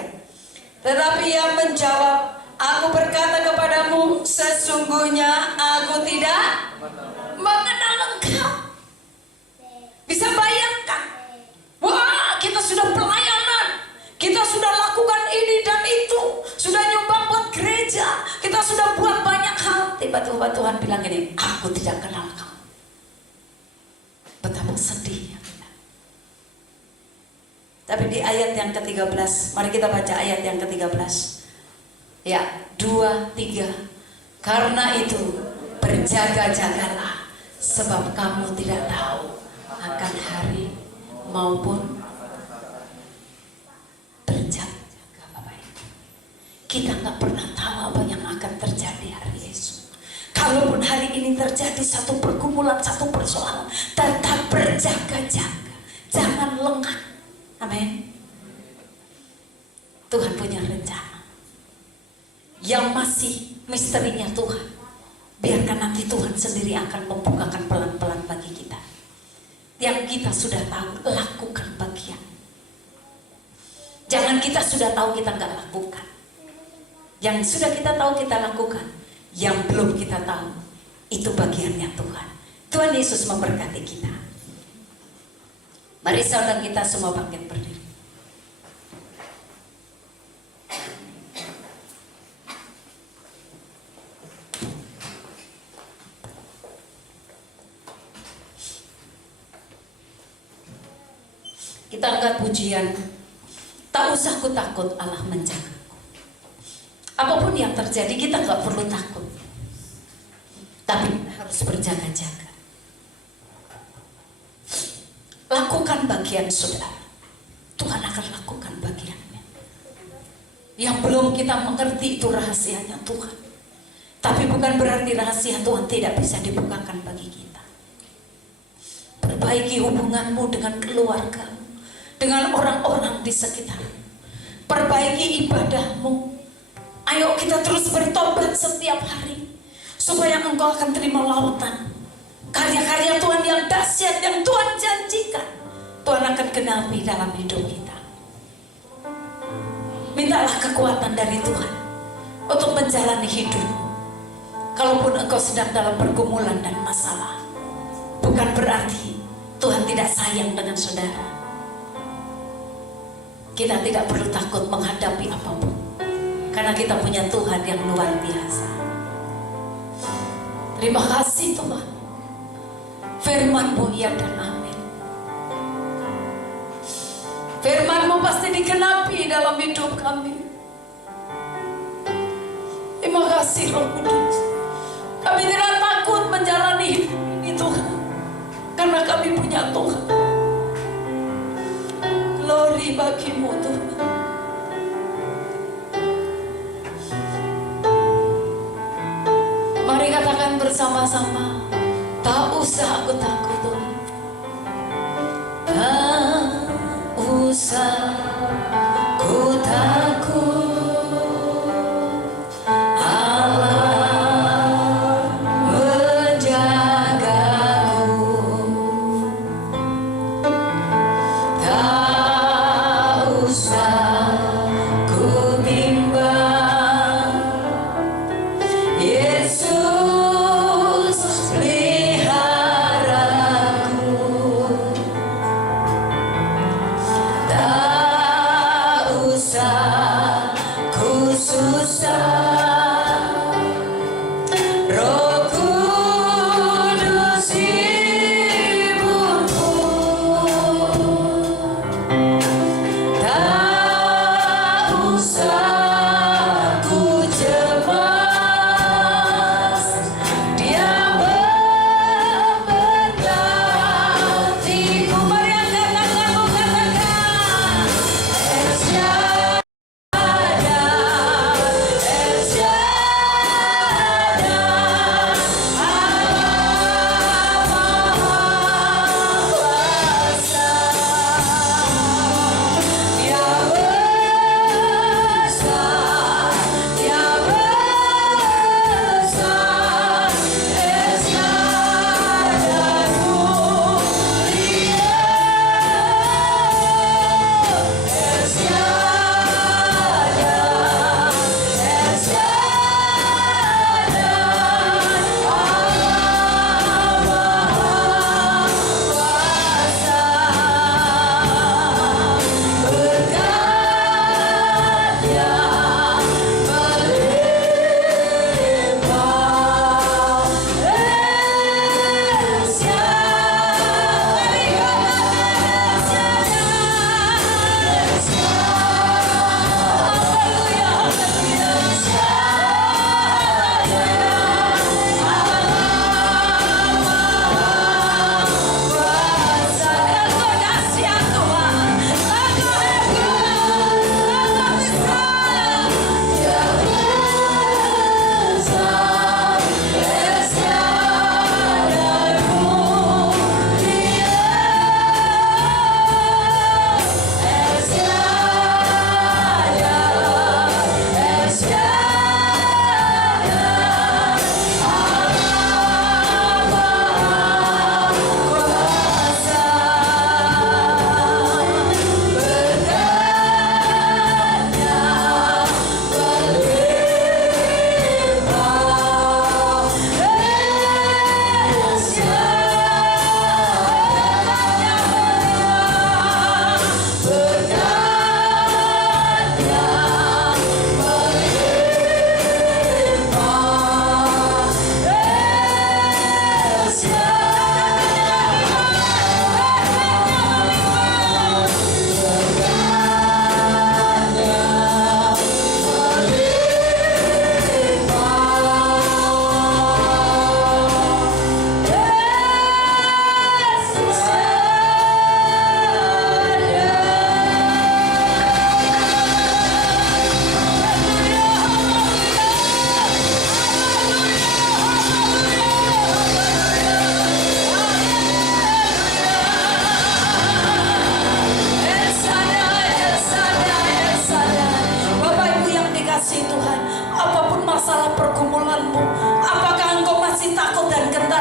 Tetapi ia menjawab, aku berkata kepadamu, sesungguhnya aku tidak mengenal engkau. Bisa bayangkan? Wah, kita sudah pelayanan, kita sudah lakukan ini dan itu, sudah nyumbang buat gereja, kita sudah buat banyak hal. Tiba-tiba Tuhan bilang gini, aku tidak kenal kamu. Betapa sedihnya kita. Tapi di ayat yang ke-13, mari kita baca ayat yang ke-13. Ya, 2, 3. Karena itu berjaga-jagalah, sebab kamu tidak tahu akan hari maupun berjaga-jaga Bapak Ibu. Kita nggak pernah tahu apa yang akan terjadi hari esok. Kalaupun hari ini terjadi satu pergumulan, satu persoalan, tetap berjaga-jaga, jangan lengah. Amin. Tuhan punya rencana yang masih misterinya Tuhan. Biarkan nanti Tuhan sendiri akan membukakan pelan-pelan bagi kita. Yang kita sudah tahu, lakukan bagian. Jangan kita sudah tahu kita nggak lakukan. Yang sudah kita tahu kita lakukan. Yang belum kita tahu, itu bagiannya Tuhan. Tuhan Yesus memberkati kita. Mari saudara kita semua bangkit berdiri. Kita angkat pujian. Tak usah ku takut, Allah menjagaku. Apapun yang terjadi kita gak perlu takut, tapi harus berjaga-jaga. Lakukan bagian saudara, Tuhan akan lakukan bagiannya. Yang belum kita mengerti itu rahasianya Tuhan, tapi bukan berarti rahasia Tuhan tidak bisa dibukakan bagi kita. Perbaiki hubunganmu dengan keluargamu, dengan orang-orang di sekitarmu. Perbaiki ibadahmu. Ayo kita terus bertobat setiap hari, supaya engkau akan terima lautan. Karya-karya Tuhan yang dahsyat yang Tuhan janjikan, Tuhan akan genapi dalam hidup kita. Mintalah kekuatan dari Tuhan untuk menjalani hidup. Kalaupun engkau sedang dalam pergumulan dan masalah, bukan berarti Tuhan tidak sayang dengan saudara. Kita tidak perlu takut menghadapi apapun, karena kita punya Tuhan yang luar biasa. Terima kasih Tuhan. Firman-Mu ya dan amin. Firman-Mu pasti digenapi dalam hidup kami. Terima kasih Roh Kudus. Kami tidak takut menjalani hidup ini Tuhan, karena kami punya Tuhan. Glory bagi-Mu Tuhan. Mari katakan bersama-sama, tak usah aku takut Tuhan. Tak usah ku takut, Allah menjagaku. Tak usah ku bimbang, Yesus peliharaku. Tak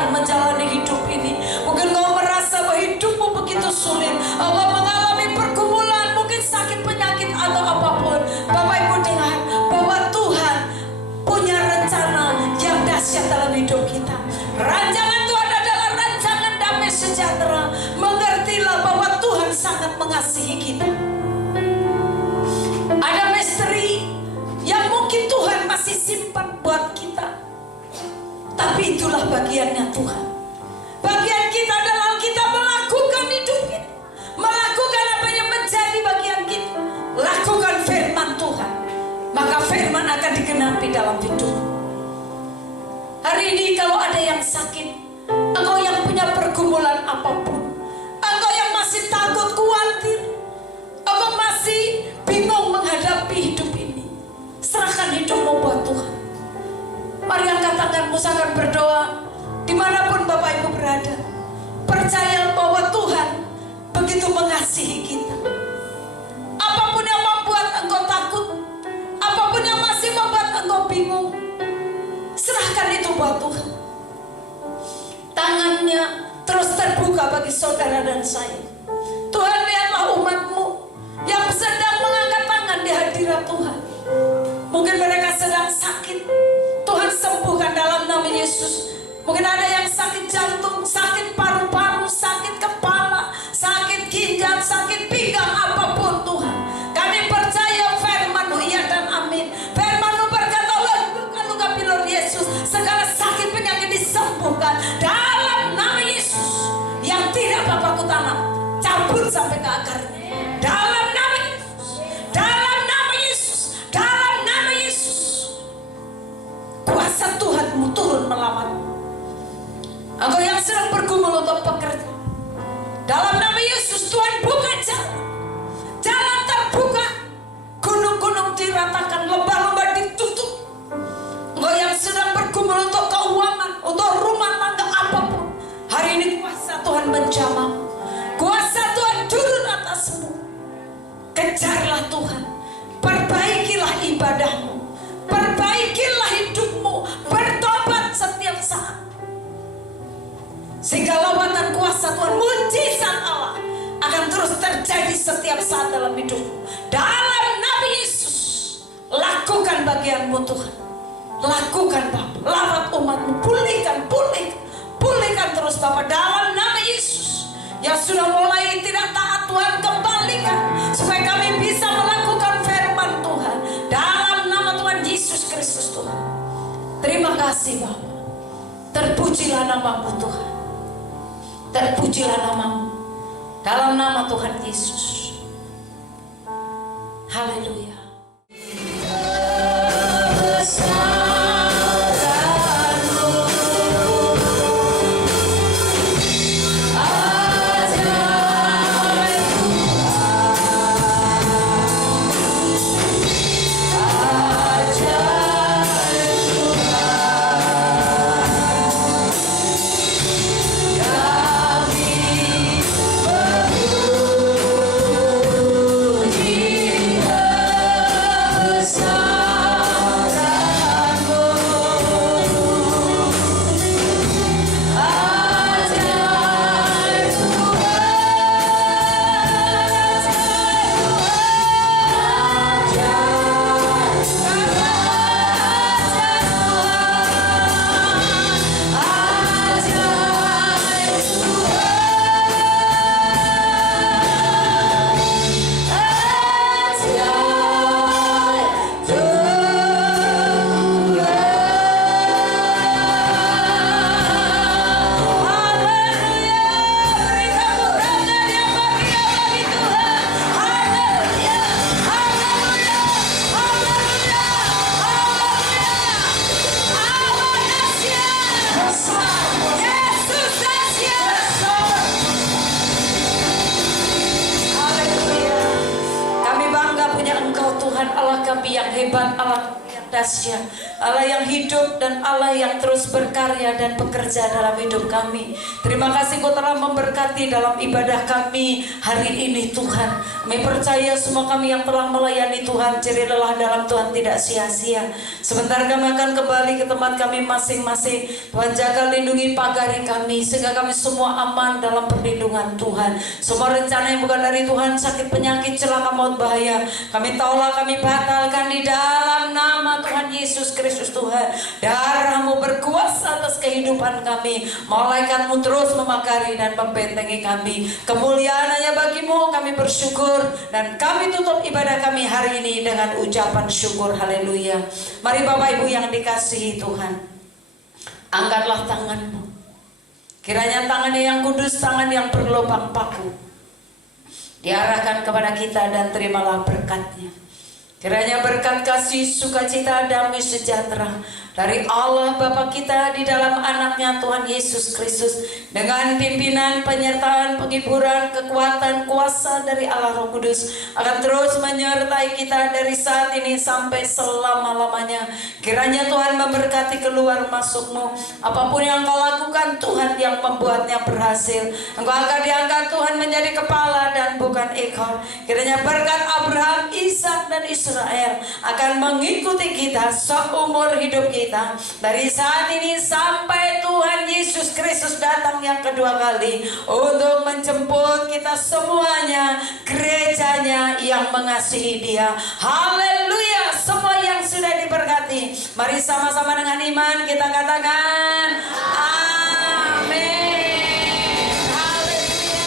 sedang menjalani hidup ini. Mungkin kau merasa bahwa hidupmu begitu sulit, engkau mengalami pergumulan, mungkin sakit, penyakit atau apapun. Bapak Ibu dengar bahwa Tuhan punya rencana yang dahsyat dalam hidup kita. Rancangan Tuhan adalah rancangan damai sejahtera. Mengertilah bahwa Tuhan sangat mengasihi kita. Ada misteri yang mungkin Tuhan masih simpan buat kita, tapi itulah bagiannya Tuhan. Bagian kita adalah kita melakukan hidup kita, melakukan apa yang menjadi bagian kita. Lakukan firman Tuhan, maka firman akan digenapi dalam hidup. Hari ini kalau ada yang sakit, engkau yang punya pergumulan apapun, engkau yang masih takut, khawatir, engkau masih bingung menghadapi hidup ini, serahkan hidupmu buat Tuhan. Mari angkat tanganmu, akan berdoa dimanapun Bapak Ibu berada. Percaya bahwa Tuhan begitu mengasihi kita. Apapun yang membuat engkau takut, apapun yang masih membuat engkau bingung, serahkan itu buat Tuhan. Tangannya terus terbuka bagi saudara dan saya. Tuhan, lihatlah umatmu yang sedang mengangkat tangan di hadirat Tuhan. Mungkin mereka sedang sakit, Tuhan sembuhkan dalam nama Yesus. Mungkin ada yang sakit jantung, sakit paru-paru, sakit kepala, sakit ginjal, sakit pinggang, apapun Tuhan. Kami percaya firman-Mu, iya dan amin. Firman-Mu berkata, luka-luka pilur Yesus, segala sakit penyakit disembuhkan dalam nama Yesus. Yang tidak Bapakku tanam, cabut sampai ke akarnya. Dalam nama Yesus, dalam nama Yesus, dalam nama Yesus. Kuasa Tuhan-Mu turun melawan engkau yang sedang bergumul untuk pekerja. Dalam nama Yesus, Tuhan buka jalan. Jalan terbuka, gunung-gunung diratakan, lembah-lembah ditutup. Engkau yang sedang bergumul untuk keuangan, untuk rumah tangga apapun, hari ini kuasa Tuhan menjamah. Kuasa Tuhan turun atasmu. Kejarlah Tuhan, perbaikilah ibadahmu, perbaikilah hidupmu, bertobat setiap saat, sehingga lawatan kuasa Tuhan, mujizat Allah akan terus terjadi setiap saat dalam hidupmu. Dalam nama Yesus, lakukan bagianmu Tuhan. Lakukan Bapa, lawat umatmu, pulihkan terus Bapa, dalam nama Yesus. Yang sudah mulai tidak taat Tuhan, kembalikan supaya kami bisa melakukan firman Tuhan dalam nama Tuhan Yesus Kristus Tuhan. Terima kasih Bapa. Terpujilah namamu Tuhan. Terpujilah namamu dalam nama Tuhan Yesus. Haleluya. Allah kami yang hebat, Allah yang dahsyat, Allah yang hidup dan Allah yang terus berkarya dan bekerja dalam hidup kami. Terima kasih Kau telah memberkati dalam ibadah kami hari ini Tuhan. Kami percaya semua kami yang telah melayani Tuhan, jerih lelah dalam Tuhan tidak sia-sia. Sebentar kami akan kembali ke tempat kami masing-masing. Tuhan jaga lindungi pagari kami sehingga kami semua aman dalam perlindungan Tuhan. Semua rencana yang bukan dari Tuhan, sakit, penyakit, celaka, maut, bahaya, kami tolak, kami batalkan di dalam nama Tuhan Yesus Kristus Tuhan. Darah-Mu berkuasa atas kehidupan kami. Malaikat-Mu terus memagari dan membentengi kami. Kemuliaan hanya bagi-Mu, kami bersyukur. Dan kami tutup ibadah kami hari ini dengan ucapan syukur. Haleluya. Mari Bapak Ibu yang dikasihi Tuhan, angkatlah tangan-Mu. Kiranya tangannya yang kudus, tangan yang berlubang paku, diarahkan kepada kita dan terimalah berkat-Nya. Kiranya berkat kasih, sukacita, damai sejahtera dari Allah Bapa kita di dalam anaknya Tuhan Yesus Kristus, dengan pimpinan, penyertaan, penghiburan, kekuatan, kuasa dari Allah Roh Kudus akan terus menyertai kita dari saat ini sampai selama-lamanya. Kiranya Tuhan memberkati keluar masuk-Mu. Apapun yang Kau lakukan Tuhan yang membuatnya berhasil. Engkau akan diangkat Tuhan menjadi kepala dan bukan ekor. Kiranya berkat Abraham, Ishak dan Israel akan mengikuti kita seumur hidup kita, dari saat ini sampai Tuhan Yesus Kristus datang yang kedua kali untuk menjemput kita semuanya, gerejanya yang mengasihi Dia. Haleluya. Semua yang sudah diberkati, mari sama-sama dengan iman kita katakan amin. Haleluya.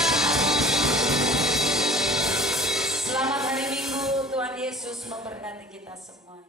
Selamat hari Minggu. Tuhan Yesus memberkati kita semua.